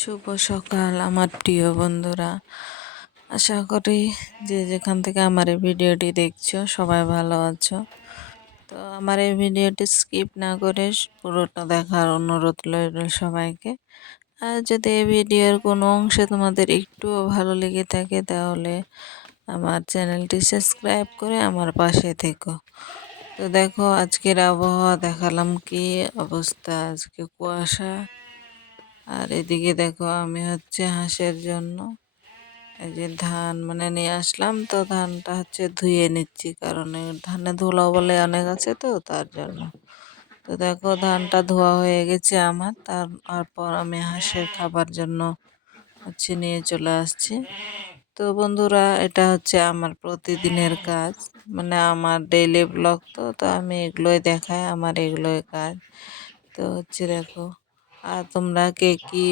শুভ সকাল, আমার প্রিয় বন্ধুরা। আশা করি যে যেখান থেকে আমার এই ভিডিওটি দেখছ, সবাই ভালো আছো। তো আমার এই ভিডিওটি স্কিপ না করে পুরোটা দেখার অনুরোধ রইল সবাইকে। আর যদি এই ভিডিওর কোনো অংশে তোমাদের একটুও ভালো লেগে থাকে, তাহলে আমার চ্যানেলটি সাবস্ক্রাইব করে আমার পাশে থেকো। তো দেখো, আজকের আবহাওয়া দেখালাম কি অবস্থা? আজকে কুয়াশা আর এদিকে দেখো আমি হচ্ছে হাঁসের জন্য এই যে ধান মানে নিয়ে আসলাম, তো ধানটা হচ্ছে ধুয়ে নিচ্ছি কারণ ধানে ধুলো বলে অনেক আছে তো তার জন্য। তো দেখো ধানটা ধোয়া হয়ে গেছে আমার তারপর আমি হাঁসের খাবার জন্য হচ্ছে নিয়ে চলে আসছি। তো বন্ধুরা, এটা হচ্ছে আমার প্রতিদিনের কাজ মানে আমার ডেইলি ব্লগ তো তো আমি এগুলোই দেখাই, আমার এগুলোই কাজ। তো হচ্ছে দেখো আর তোমরা কে কি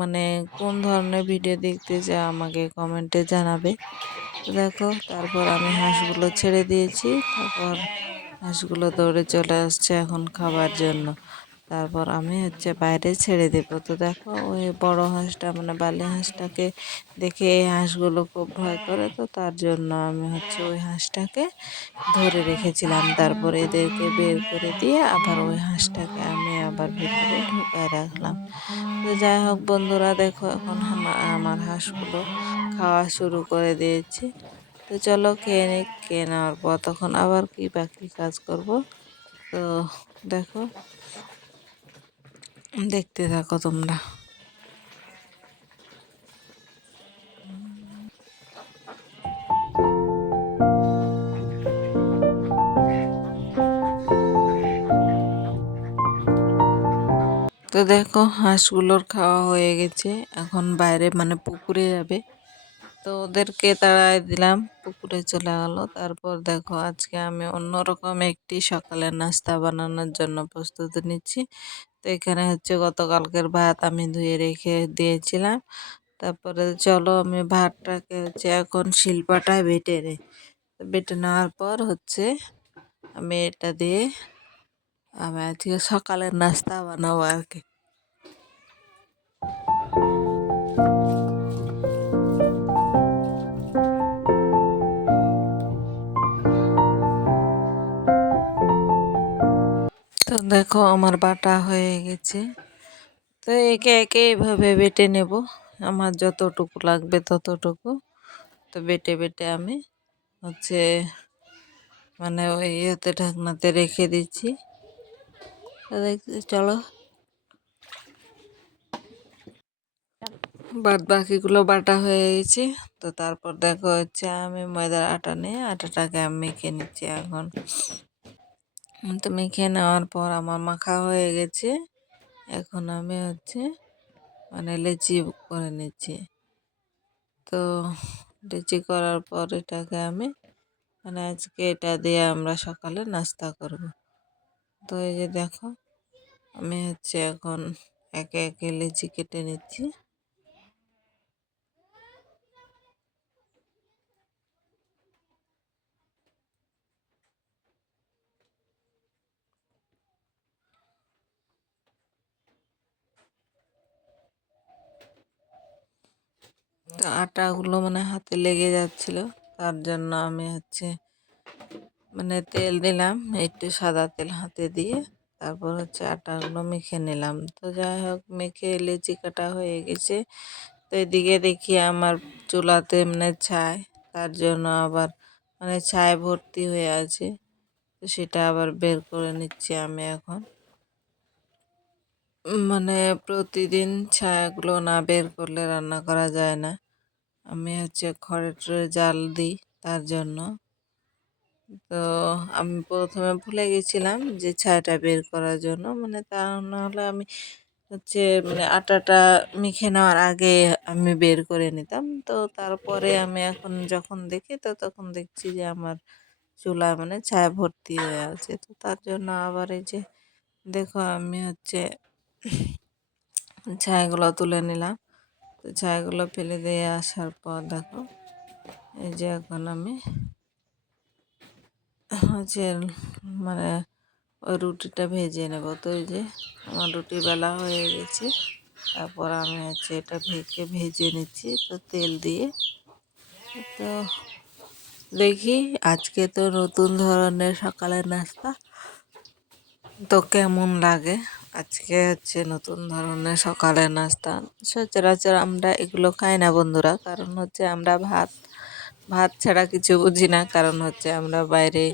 মানে কোন ধরনের ভিডিও দেখতে চাও আমাকে কমেন্টে জানাবে। দেখো, তারপর আমি হাঁসগুলো ছেড়ে দিয়েছি। তারপর হাঁসগুলো দৌড়ে চলে আসছে এখন খাবার জন্য। তারপর আমি হচ্ছে বাইরে ছেড়ে দেবো। তো দেখো ওই বড় হাঁসটা মানে বালি হাঁসটাকে দেখে এই হাঁসগুলো খুব ভয় করে। তো তার জন্য আমি হচ্ছে ওই হাঁসটাকে ধরে রেখেছিলাম। তারপর এদেরকে বের করে দিয়ে আবার ওই হাঁসটাকে আমি আবার ভিতরে ঢুকায় রাখলাম। তো যাই হোক বন্ধুরা, দেখো এখন আমার হাঁসগুলো খাওয়া শুরু করে দিয়েছি। তো চলো খেয়ে নিই খেয়ে নেওয়ার পর তখন আবার কি বাকি কাজ করব। তো দেখো দেখতে থাকো তোমরা। তো দেখো, হাঁসগুলোর খাওয়া হয়ে গেছে। এখন বাইরে মানে পুকুরে যাবে। তো ওদেরকে তাড়াই দিলাম, পুকুরে চলে গেল। তারপর দেখো, আজকে আমি অন্যরকম একটি সকালের নাস্তা বানানোর জন্য প্রস্তুতি নিচ্ছি। তো এখানে হচ্ছে গতকালকের ভাত আমি ধুয়ে রেখে দিয়েছিলাম। তারপরে চলো আমি ভাতটাকে হচ্ছে এখন শিল্পাটায় বেটে নে বেটে নেওয়ার পর হচ্ছে আমি এটা দিয়ে আমি আজকে সকালের নাস্তা বানাবো আর কি। তো দেখো আমার বাটা হয়ে গেছে। তো একে একে এভাবে বেটে নেব। আমার যতটুকু লাগবে ততটুকু। তো বেটে বেটে আমি হচ্ছে মানে ওই ইয়েতে ঢাকনাতে রেখে দিচ্ছি। চলো। বাদ বাকিগুলো বাটা হয়ে গেছে। তো তারপর দেখো হচ্ছে আমি ময়দার আটা নিয়ে আটাটাকে আমি মেখে নিচ্ছি এখন। তো মেখে নেওয়ার পর আমার মাখা হয়ে গেছে। এখন আমি হচ্ছে মানে লেচি করে নিচ্ছি। তো লেচি করার পর এটাকে আমি মানে আজকে এটা দিয়ে আমরা সকালে নাস্তা করব। তো এই যে দেখো, আমি হচ্ছে এখন একে একে লেচি কেটে নিচ্ছি। আটাগুলো মানে হাতে লেগে যাচ্ছিল। তার জন্য আমি হচ্ছে মানে তেল দিলাম, একটু সাদা তেল হাতে দিয়ে তারপর হচ্ছে আটাগুলো মেখে নিলাম। তো যাই হোক, মেখে লেচি কাটা হয়ে গেছে। তো এদিকে দেখি আমার চুলাতে মানে ছাই, তার জন্য আবার মানে ছাই ভর্তি হয়ে আছে। তো সেটা আবার বের করে নিচ্ছি আমি এখন। মানে প্রতিদিন ছায়াগুলো না বের করলে রান্না করা যায় না। আমি হচ্ছে খড়ের জাল দিই তার জন্য। তো আমি প্রথমে ভুলে গেছিলাম যে ছায়াটা বের করার জন্য। মানে তা নাহলে আমি হচ্ছে মানে আটাটা মেখে নেওয়ার আগে আমি বের করে নিতাম। তো তারপরে আমি এখন যখন দেখি তো তখন দেখছি যে আমার চুলা মানে ছায়া ভর্তি হয়ে আছে। তো তার জন্য আবার এই যে দেখো আমি হচ্ছে ছায়াগুলো তুলে নিলাম। তো ছায়াগুলো ফেলে দিয়ে আসার পর দেখো, এই যে এখন আমি হচ্ছে মানে ওই রুটিটা ভেজে নেব। তো এই যে আমার রুটি বেলা হয়ে গেছে, তারপর আমি হচ্ছে এটা ভেজে ভেজে নিচ্ছি তো তেল দিয়ে। তো দেখি আজকে তো নতুন ধরনের সকালের নাস্তা, তো কেমন লাগে? আজকে হচ্ছে নতুন ধরনের সকালের নাস্তা। সচরাচর আমরা এগুলো খাই না বন্ধুরা কারণ হচ্ছে আমরা ভাত ভাত ছাড়া কিছু বুঝি না কারণ হচ্ছে আমরা বাইরে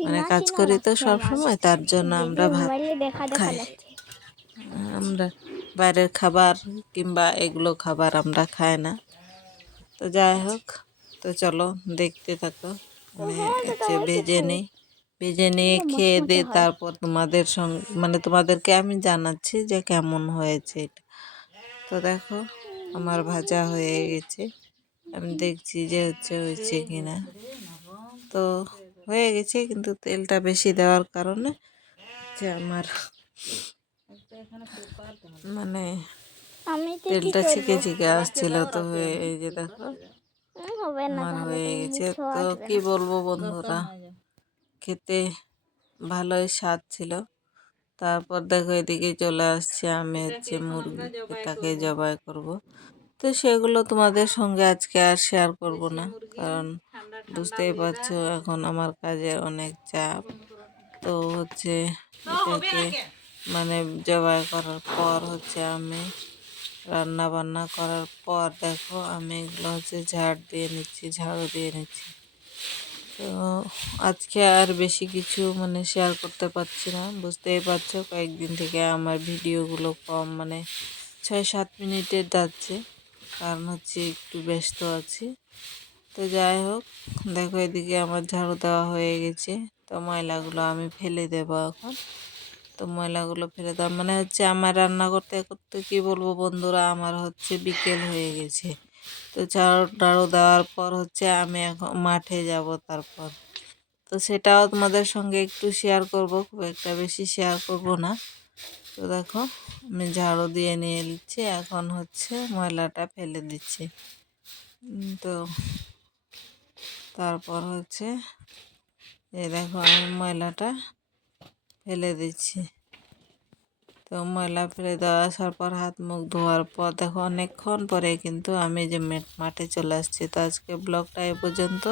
মানে কাজ করি তো সব সময় তার জন্য আমরা ভাত খাই। আমরা বাইরের খাবার কিংবা এগুলো খাবার আমরা খাই না। তো যাই হোক তো চলো দেখতে থাকো। হচ্ছে ভেজে নিই। ভেজে নিয়ে খেয়ে দিয়ে তারপর তোমাদের সঙ্গে মানে তোমাদেরকে আমি জানাচ্ছি যে কেমন হয়েছে এটা। তো দেখো আমার ভাজা হয়ে গেছে। আমি দেখছি যে হচ্ছে হয়েছে কিনা। তো হয়ে গেছে কিন্তু তেলটা বেশি দেওয়ার কারণে যে আমার মানে তেলটা? ছিকে ছিকে আসছিল তো হয়ে এই যে দেখো। আমার হয়ে গেছে। তো কি বলব বন্ধুরা? খেতে ভালোই স্বাদ ছিল। তারপর দেখো এদিকে চলে আসছে আমি হচ্ছে মুরগিটাকে জবাই করব। তো সেগুলো তোমাদের সঙ্গে আজকে আর শেয়ার করব না, কারণ বুঝতেই পারছ এখন আমার কাজের অনেক চাপ। তো হচ্ছে এটাকে মানে জবাই করার পর হচ্ছে আমি রান্না বান্না করার পর দেখো আমি এগুলো হচ্ছে ঝাড় দিয়ে নিচ্ছি, ঝাড়ু দিয়ে নিচ্ছি। তো আজকে আর বেশি কিছু মানে শেয়ার করতে পারছি না। বুঝতেই পারছ, কয়েকদিন থেকে আমার ভিডিওগুলো কম মানে ছয় সাত মিনিটের যাচ্ছে। কারণ হচ্ছে একটু ব্যস্ত আছি। তো যাই হোক, দেখো এদিকে আমার ঝাড়ু দেওয়া হয়ে গেছে। তো ময়লাগুলো আমি ফেলে দেবো এখন। তো ময়লাগুলো ফেলে দেওয়া মানে হচ্ছে আমার রান্না করতে করতে কি বলব বন্ধুরা, আমার হচ্ছে বিকেল হয়ে গেছে। তো ঝাড়ু টাড়ু দেওয়ার পর হচ্ছে আমি এখন মাঠে যাব তারপর। তো সেটাও তোমাদের সঙ্গে একটু শেয়ার করব, খুব একটা বেশি শেয়ার করব না। তো দেখো, আমি ঝাড়ু দিয়ে নিয়ে নিচ্ছি, এখন হচ্ছে ময়লাটা ফেলে দিচ্ছি। তো তারপর হচ্ছে, এই দেখো আমি ময়লাটা ফেলে দিচ্ছি। তো ময়লা ফেলে দেওয়া আসার পর হাত মুখ ধোয়ার পর দেখো অনেকক্ষণ পরে কিন্তু আমি যে মাঠে চলে আসছি। তো আজকে ব্লগটা এ পর্যন্ত।